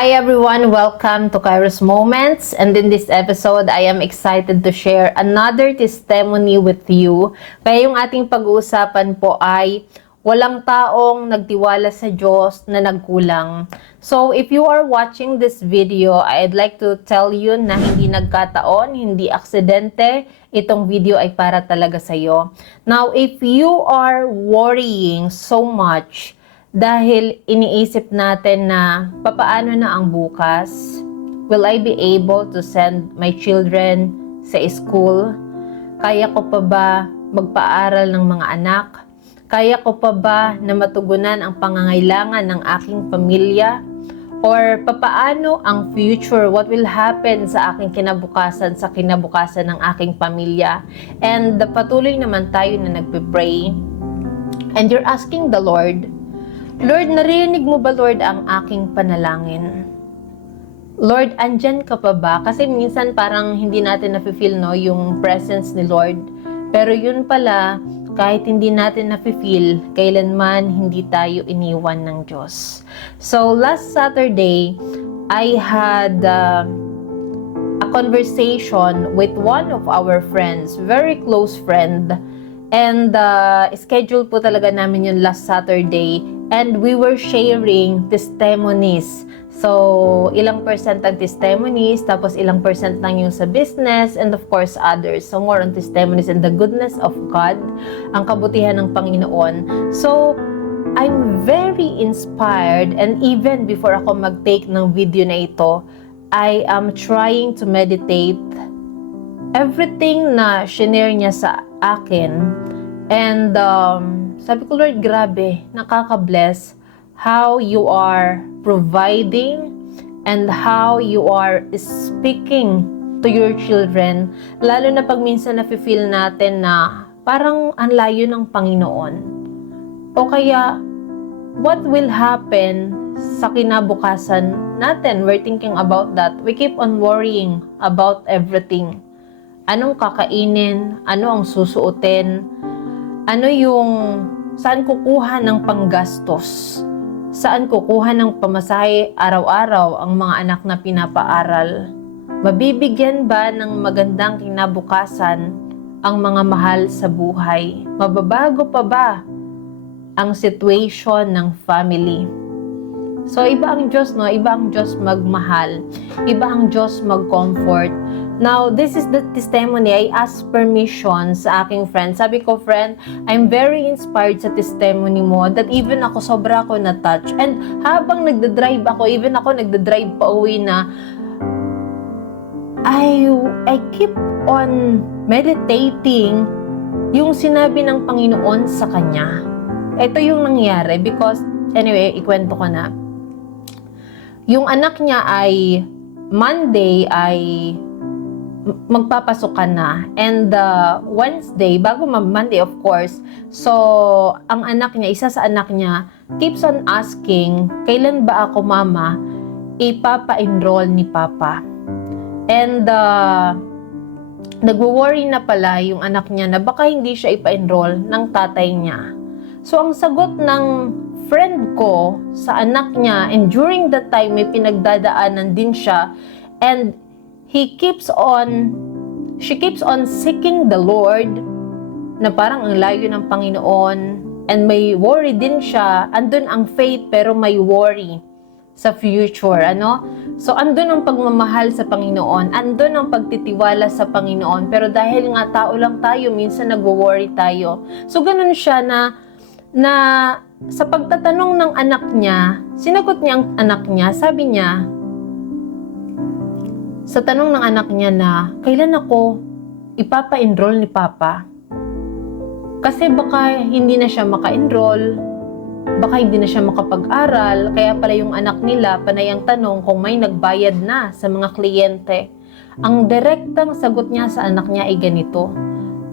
Hi everyone, welcome to Kairos Moments. And in this episode, I am excited to share another testimony with you. Kaya yung ating pag-uusapan po ay walang taong nagtiwala sa Diyos na nagkulang. So if you are watching this video, I'd like to tell you na hindi nagkataon, hindi aksidente, itong video ay para talaga sa iyo. Now, if you are worrying so much, dahil iniisip natin na papaano na ang bukas? Will I be able to send my children sa school? Kaya ko pa ba magpaaral ng mga anak? Kaya ko pa ba na matugunan ang pangangailangan ng aking pamilya? Or papaano ang future? What will happen sa aking kinabukasan, sa kinabukasan ng aking pamilya? And patuloy naman tayo na nagpe-pray. And you're asking the Lord, Lord, narinig mo ba, Lord, ang aking panalangin? Lord, andyan ka pa ba? Kasi minsan parang hindi natin nafe-feel no, yung presence ni Lord. Pero yun pala, kahit hindi natin nafe-feel, kailanman hindi tayo iniwan ng Diyos. So, last Saturday, I had uh, a conversation with one of our friends, very close friend. And uh, schedule po talaga namin yun last Saturday and we were sharing testimonies. So, ilang percent ang testimonies, tapos ilang percent lang yung sa business, and of course, others. So, more on testimonies and the goodness of God, ang kabutihan ng Panginoon. So, I'm very inspired, and even before ako mag-take ng video na ito, I am trying to meditate everything na shinare niya sa akin. And um, sabi ko, Lord, grabe, nakaka-bless how you are providing and how you are speaking to your children. Lalo na pag minsan nafe-feel natin na parang ang layo ng Panginoon. O kaya, what will happen sa kinabukasan natin? We're thinking about that. We keep on worrying about everything. Anong kakainin? Ano ang susuotin? Ano yung saan kukuha ng panggastos? Saan kukuha ng pamasahe araw-araw ang mga anak na pinapaaral? Mabibigyan ba ng magandang kinabukasan ang mga mahal sa buhay? Mababago pa ba ang situation ng family? So, iba ang Diyos, no? Iba ang Diyos magmahal. Iba ang Diyos mag-comfort. Now, this is the testimony. I asked permission sa aking friend. Sabi ko, friend, I'm very inspired sa testimony mo that even ako, sobra ako na-touch. And habang nagda-drive ako, even ako nagda-drive pa uwi na, I, I keep on meditating yung sinabi ng Panginoon sa kanya. Ito yung nangyari because, anyway, ikwento ko na. Yung anak niya ay Monday ay magpapasok ka na. And uh, Wednesday, bago mag-Monday of course, so ang anak niya, isa sa anak niya, keeps on asking, kailan ba ako mama ipapa-enroll ni papa? And uh, nagwo-worry na pala yung anak niya na baka hindi siya ipa-enroll ng tatay niya. So ang sagot ng friend ko sa anak niya and during that time may pinagdadaanan din siya and he keeps on she keeps on seeking the Lord na parang ang layo ng Panginoon. And may worry din siya. Andun ang faith pero may worry sa future ano? So andun ang pagmamahal sa Panginoon. Andun ang pagtitiwala sa Panginoon. Pero dahil nga tao lang tayo minsan nagwo-worry tayo. So ganun siya na na sa pagtatanong ng anak niya, sinagot niya ang anak niya, sabi niya, sa tanong ng anak niya na, kailan ako ipapa-enroll ni Papa? Kasi baka hindi na siya maka-enroll, baka hindi na siya makapag-aral, kaya pala yung anak nila, panay ang tanong kung may nagbayad na sa mga kliyente. Ang direktang sagot niya sa anak niya ay ganito,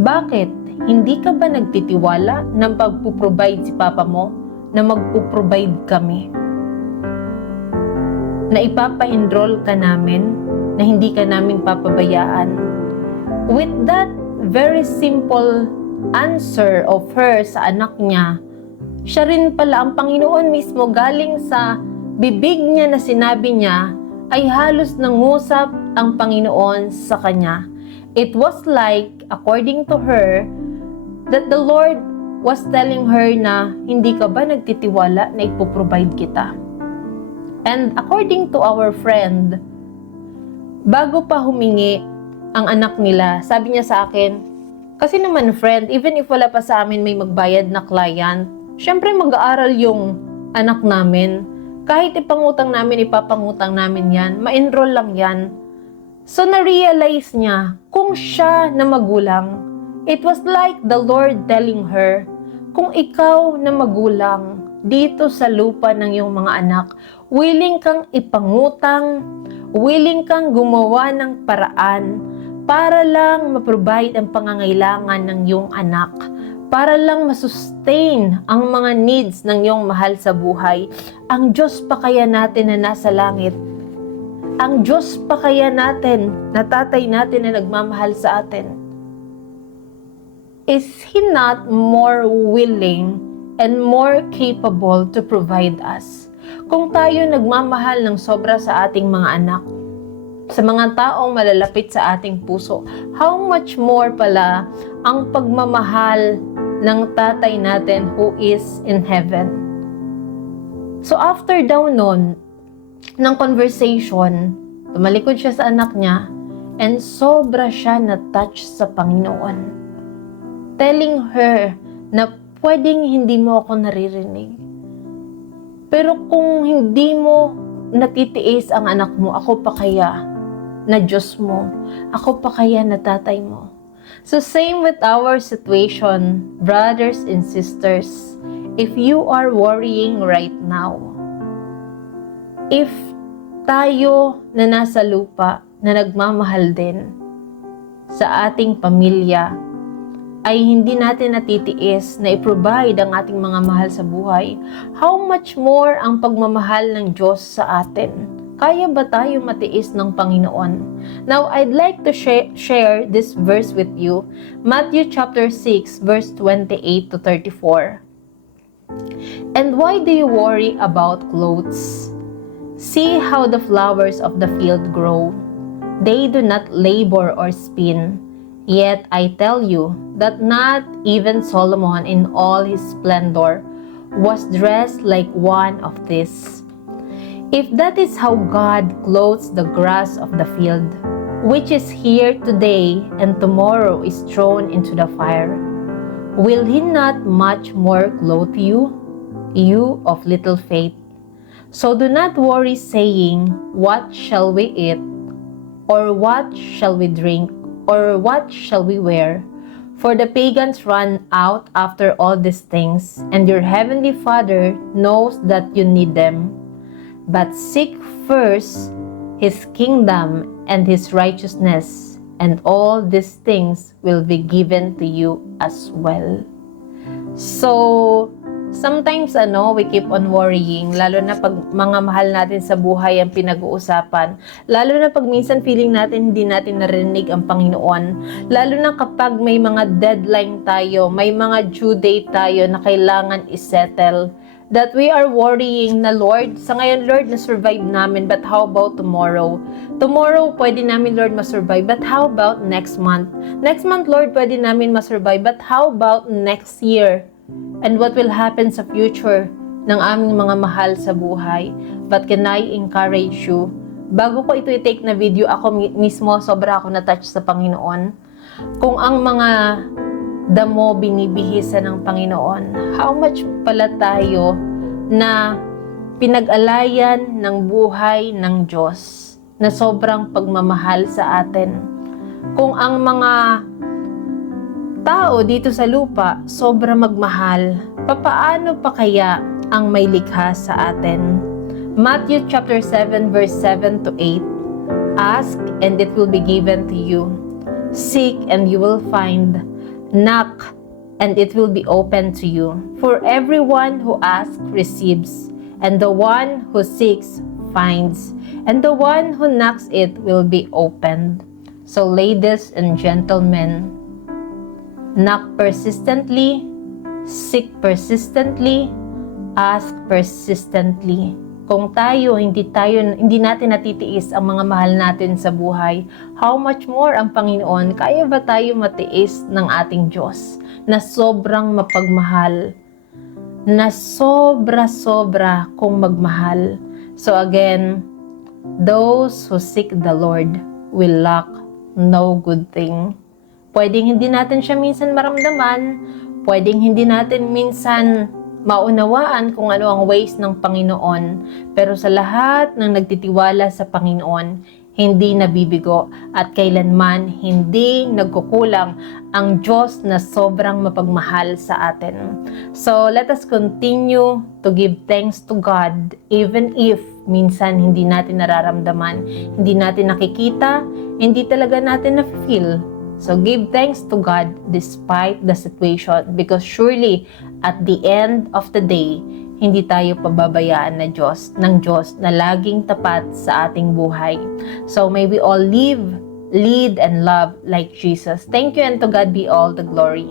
Bakit? Hindi ka ba nagtitiwala ng pagpuprovide si Papa mo na magpuprovide kami? Na ipapa-enroll ka namin, na hindi ka namin papabayaan. With that very simple answer of her sa anak niya, siya rin pala ang Panginoon mismo galing sa bibig niya na sinabi niya ay halos nangusap ang Panginoon sa kanya. It was like, according to her, that the Lord was telling her na hindi ka ba nagtitiwala na ipoprovide kita. And according to our friend, bago pa humingi ang anak nila, sabi niya sa akin, kasi naman friend, even if wala pa sa amin may magbayad na client, syempre mag-aaral yung anak namin. Kahit ipangutang namin, ipapangutang namin yan, ma-enroll lang yan. So na-realize niya, kung siya na magulang, it was like the Lord telling her, kung ikaw na magulang dito sa lupa ng iyong mga anak, willing kang ipangutang, willing kang gumawa ng paraan para lang ma-provide ang pangangailangan ng iyong anak, para lang masustain ang mga needs ng iyong mahal sa buhay. Ang Diyos pa kaya natin na nasa langit, ang Diyos pa kaya natin, na tatay natin na nagmamahal sa atin, is He not more willing and more capable to provide us? Kung tayo nagmamahal ng sobra sa ating mga anak, sa mga taong malalapit sa ating puso, how much more pala ang pagmamahal ng tatay natin who is in heaven. So after daw nun, ng conversation, tumalikod siya sa anak niya, and sobra siya na-touch sa Panginoon. Telling her na pwedeng hindi mo ako naririnig. Pero kung hindi mo natitiis ang anak mo, ako pa kaya na Diyos mo? Ako pa kaya na tatay mo? So same with our situation, brothers and sisters. If you are worrying right now, if tayo na nasa lupa na nagmamahal din sa ating pamilya, ay hindi natin natitiis na i-provide ang ating mga mahal sa buhay, how much more ang pagmamahal ng Diyos sa atin? Kaya ba tayo matiis ng Panginoon? Now, I'd like to sh- share this verse with you. Matthew chapter 6, verse 28 to 34. And why do you worry about clothes? See how the flowers of the field grow. They do not labor or spin. Yet I tell you that not even Solomon in all his splendor was dressed like one of these. If that is how hmm. God clothes the grass of the field, which is here today and tomorrow is thrown into the fire, will He not much more clothe you, you of little faith? So do not worry, saying, What shall we eat? Or what shall we drink? Or what shall we wear? For the pagans run out after all these things, and your heavenly Father knows that you need them. But seek first his kingdom and his righteousness, and all these things will be given to you as well. So, sometimes ano, we keep on worrying, lalo na pag mga mahal natin sa buhay ang pinag-uusapan, lalo na pag minsan feeling natin hindi natin narinig ang Panginoon, lalo na kapag may mga deadline tayo, may mga due date tayo na kailangan isettle, that we are worrying na Lord, sa ngayon Lord, na-survive namin, but how about tomorrow? Tomorrow, pwede namin Lord ma-survive, but how about next month? Next month, Lord, pwede namin ma-survive, but how about next year? And what will happen sa future ng aming mga mahal sa buhay? But can I encourage you? Bago ko ito i-take na video, ako mismo sobra ako na-touch sa Panginoon. Kung ang mga damo binibihisa ng Panginoon, how much pala tayo na pinag-alayan ng buhay ng Diyos na sobrang pagmamahal sa atin. Kung ang mga tao dito sa lupa sobra magmahal, papaano pa kaya ang may likha sa atin? Matthew chapter 7 verse 7 to 8 Ask and it will be given to you. Seek and you will find Knock, and it will be open to you. For everyone who asks receives, and the one who seeks finds, and the one who knocks it will be opened. So, ladies and gentlemen, knock persistently, seek persistently, ask persistently, Kung tayo, hindi tayo, hindi natin natitiis ang mga mahal natin sa buhay, how much more ang Panginoon, kaya ba tayo matiis ng ating Diyos na sobrang mapagmahal, na sobra-sobra kung magmahal. So again, those who seek the Lord will lack no good thing. Pwedeng hindi natin siya minsan maramdaman, pwedeng hindi natin minsan maunawaan kung ano ang ways ng Panginoon, pero sa lahat ng nagtitiwala sa Panginoon, hindi nabibigo at kailanman hindi nagkukulang ang Diyos na sobrang mapagmahal sa atin. So let us continue to give thanks to God even if minsan hindi natin nararamdaman, hindi natin nakikita, hindi talaga natin na-feel. So give thanks to God despite the situation because surely at the end of the day, hindi tayo pababayaan na Diyos, ng Diyos na laging tapat sa ating buhay. So may we all live, lead, and love like Jesus. Thank you and to God be all the glory.